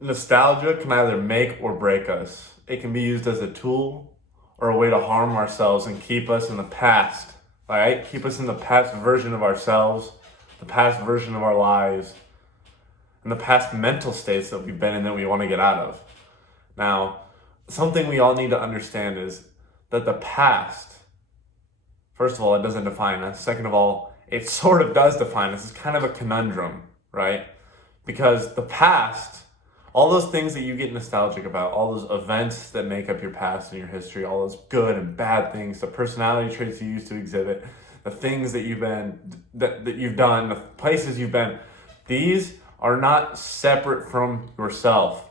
Nostalgia can either make or break us. It can be used as a tool or a way to harm ourselves and keep us in the past, right? Keep us in the past version of ourselves, the past version of our lives, and the past mental states that we've been in that we want to get out of. Now, something we all need to understand is that the past, first of all, it doesn't define us. Second of all, it sort of does define us. It's kind of a conundrum, right? Because the past, all those things that you get nostalgic about, all those events that make up your past and your history, all those good and bad things, the personality traits you used to exhibit, the things that you've done, the places you've been, these are not separate from yourself.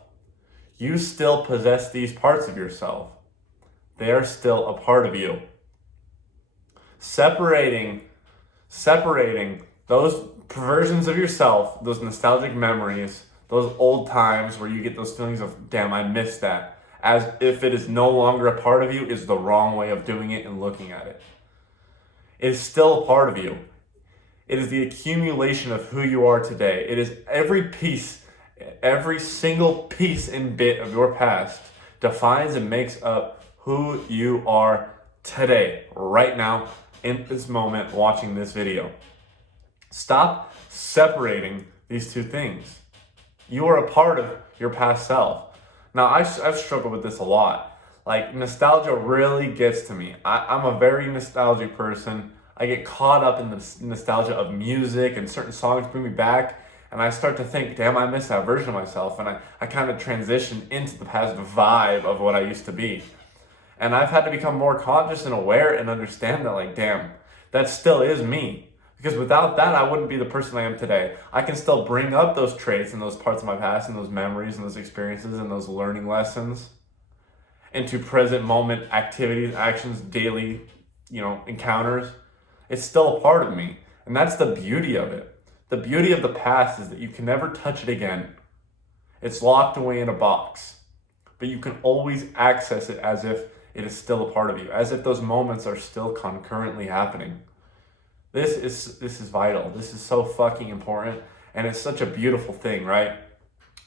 You still possess these parts of yourself. They are still a part of you. Separating those versions of yourself, those nostalgic memories, those old times where you get those feelings of, damn, I miss that, as if it is no longer a part of you, is the wrong way of doing it and looking at it. It is still a part of you. It is the accumulation of who you are today. It is every piece, every single piece and bit of your past defines and makes up who you are today, right now, in this moment, watching this video. Stop separating these two things. You are a part of your past self. Now, I've struggled with this a lot. Like, nostalgia really gets to me. I'm a very nostalgic person. I get caught up in the nostalgia of music, and certain songs bring me back, and I start to think, damn, I miss that version of myself, and I kind of transition into the past vibe of what I used to be. And I've had to become more conscious and aware and understand that, like, damn, that still is me. Because without that, I wouldn't be the person I am today. I can still bring up those traits and those parts of my past and those memories and those experiences and those learning lessons into present moment activities, actions, daily, encounters. It's still a part of me. And that's the beauty of it. The beauty of the past is that you can never touch it again. It's locked away in a box. But you can always access it as if it is still a part of you, as if those moments are still concurrently happening. This is vital. This is so fucking important, and it's such a beautiful thing, right?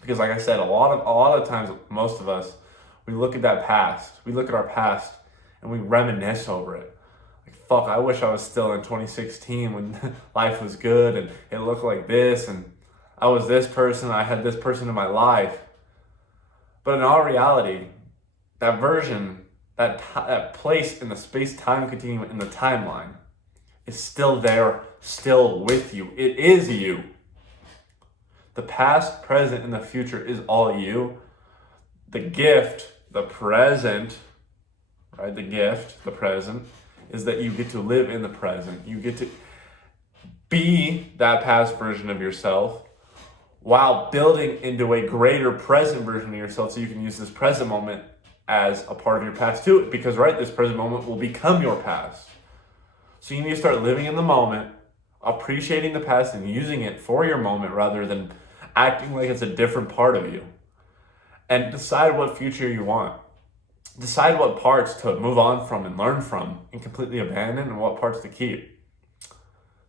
Because like I said, a lot of times, most of us, we look at that past, we look at our past, and we reminisce over it. Like, fuck, I wish I was still in 2016 when life was good and it looked like this, and I was this person, I had this person in my life. But in all reality, that version, that place in the space-time continuum in the timeline is still there, still with you. It is you. The past, present, and the future is all you. The gift, the present, right? The gift, the present, is that you get to live in the present. You get to be that past version of yourself while building into a greater present version of yourself, so you can use this present moment as a part of your past too. Because, right, this present moment will become your past. So you need to start living in the moment, appreciating the past and using it for your moment rather than acting like it's a different part of you. And decide what future you want. Decide what parts to move on from and learn from and completely abandon, and what parts to keep.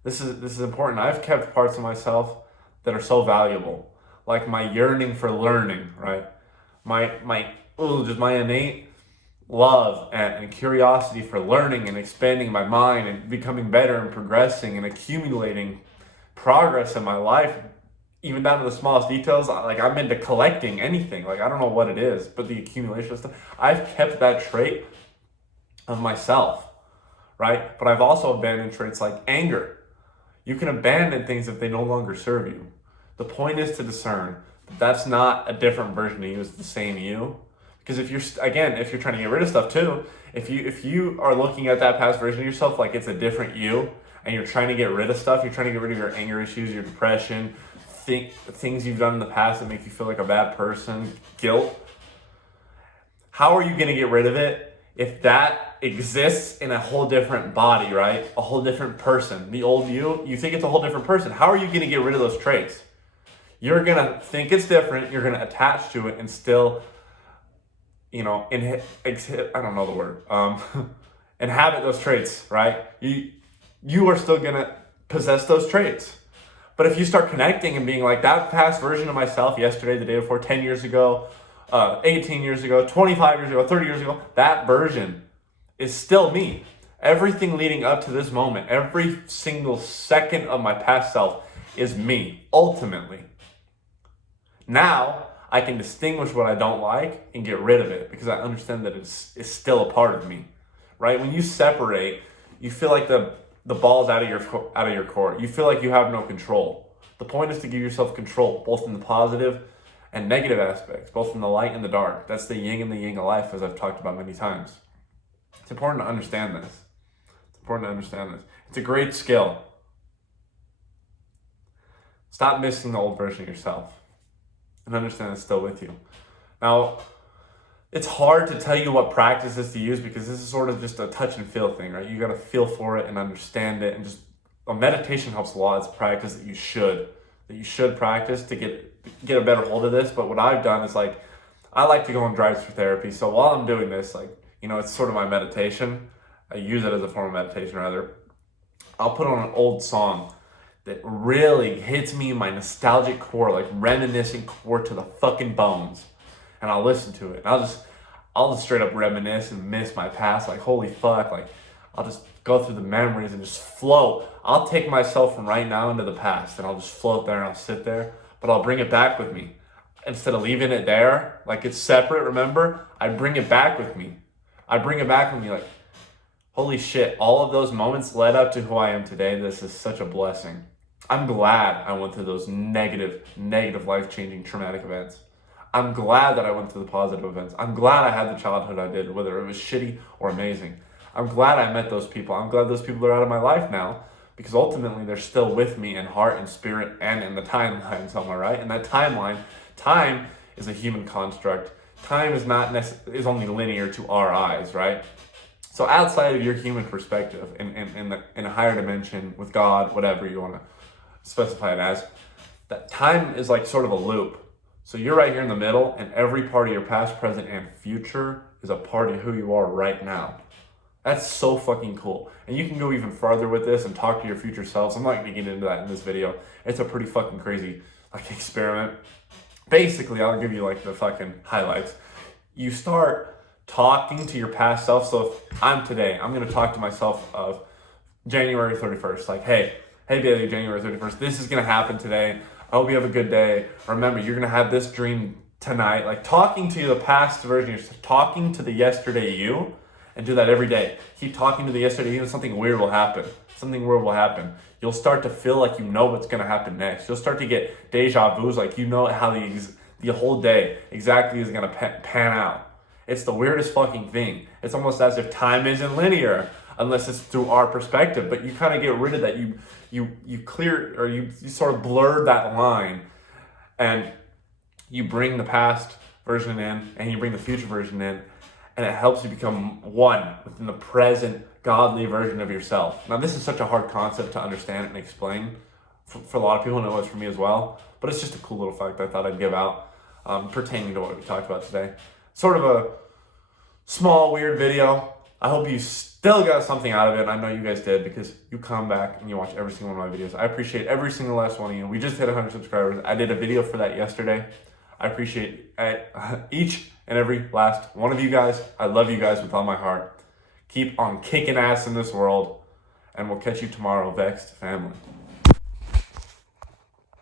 This is important. I've kept parts of myself that are so valuable, like my yearning for learning, right? Just my innate love and curiosity for learning and expanding my mind and becoming better and progressing and accumulating progress in my life, even down to the smallest details. Like, I'm into collecting anything. Like, I don't know what it is, but the accumulation of stuff. I've kept that trait of myself, right? But I've also abandoned traits like anger. You can abandon things if they no longer serve you. The point is to discern that that's not a different version of you, it's the same you. Because if you're trying to get rid of stuff too, if you are looking at that past version of yourself like it's a different you, and you're trying to get rid of stuff, you're trying to get rid of your anger issues, your depression, things you've done in the past that make you feel like a bad person, guilt, how are you going to get rid of it if that exists in a whole different body, right? A whole different person. The old you think it's a whole different person. How are you going to get rid of those traits? You're going to think it's different, you're going to attach to it and still I don't know the word, inhabit those traits, right? You are still gonna possess those traits. But if you start connecting and being like, that past version of myself yesterday, the day before, 10 years ago, 18 years ago, 25 years ago, 30 years ago, that version is still me. Everything leading up to this moment, every single second of my past self is me, ultimately. Now, I can distinguish what I don't like and get rid of it because I understand that it's still a part of me, right? When you separate, you feel like the ball's out of your court. You feel like you have no control. The point is to give yourself control, both in the positive and negative aspects, both in the light and the dark. That's the yin and the yang of life, as I've talked about many times. It's important to understand this. It's a great skill. Stop missing the old version of yourself and understand it's still with you. Now, it's hard to tell you what practices to use because this is sort of just a touch and feel thing, right? You got to feel for it and understand it, and just meditation helps a lot. It's a practice that you should practice to get a better hold of this. But what I've done is like, I like to go on drives for therapy. So while I'm doing this, like, it's sort of my meditation. I use it as a form of meditation, rather. I'll put on an old song that really hits me in my nostalgic core, like reminiscing core to the fucking bones. And I'll listen to it. And I'll just straight up reminisce and miss my past. Like, holy fuck. Like, I'll just go through the memories and just float. I'll take myself from right now into the past and I'll just float there and I'll sit there. But I'll bring it back with me. Instead of leaving it there, like it's separate, remember? I bring it back with me. Like, holy shit, all of those moments led up to who I am today. This is such a blessing. I'm glad I went through those negative, life-changing, traumatic events. I'm glad that I went through the positive events. I'm glad I had the childhood I did, whether it was shitty or amazing. I'm glad I met those people. I'm glad those people are out of my life now because ultimately they're still with me in heart and spirit and in the timeline somewhere, right? And that timeline, time is a human construct. Time is only linear to our eyes, right? So outside of your human perspective, in a higher dimension with God, whatever you want to specify it as, that time is like sort of a loop. So you're right here in the middle, and every part of your past, present, and future is a part of who you are right now. That's so fucking cool. And you can go even farther with this and talk to your future selves. I'm not going to get into that in this video. It's a pretty fucking crazy experiment. Basically, I'll give you the fucking highlights. You start talking to your past self. So if I'm today, I'm going to talk to myself of January 31st. Like, hey baby, January 31st, this is going to happen today. I hope you have a good day. Remember, you're going to have this dream tonight. Like, talking to the past version, you're talking to the yesterday you, and do that every day. Keep talking to the yesterday you, and something weird will happen. You'll start to feel like you know what's going to happen next. You'll start to get deja vus, like you know how the whole day exactly is going to pan out. It's the weirdest fucking thing. It's almost as if time isn't linear unless it's through our perspective, but you kind of get rid of that. You clear, or you sort of blur that line, and you bring the past version in and you bring the future version in, and it helps you become one within the present godly version of yourself. Now, this is such a hard concept to understand and explain for a lot of people, and it was for me as well, but it's just a cool little fact I thought I'd give out pertaining to what we talked about today. Sort of a small, weird video. I hope you still got something out of it. I know you guys did because you come back and you watch every single one of my videos. I appreciate every single last one of you. We just hit 100 subscribers. I did a video for that yesterday. I appreciate each and every last one of you guys. I love you guys with all my heart. Keep on kicking ass in this world, and we'll catch you tomorrow, Vexed family.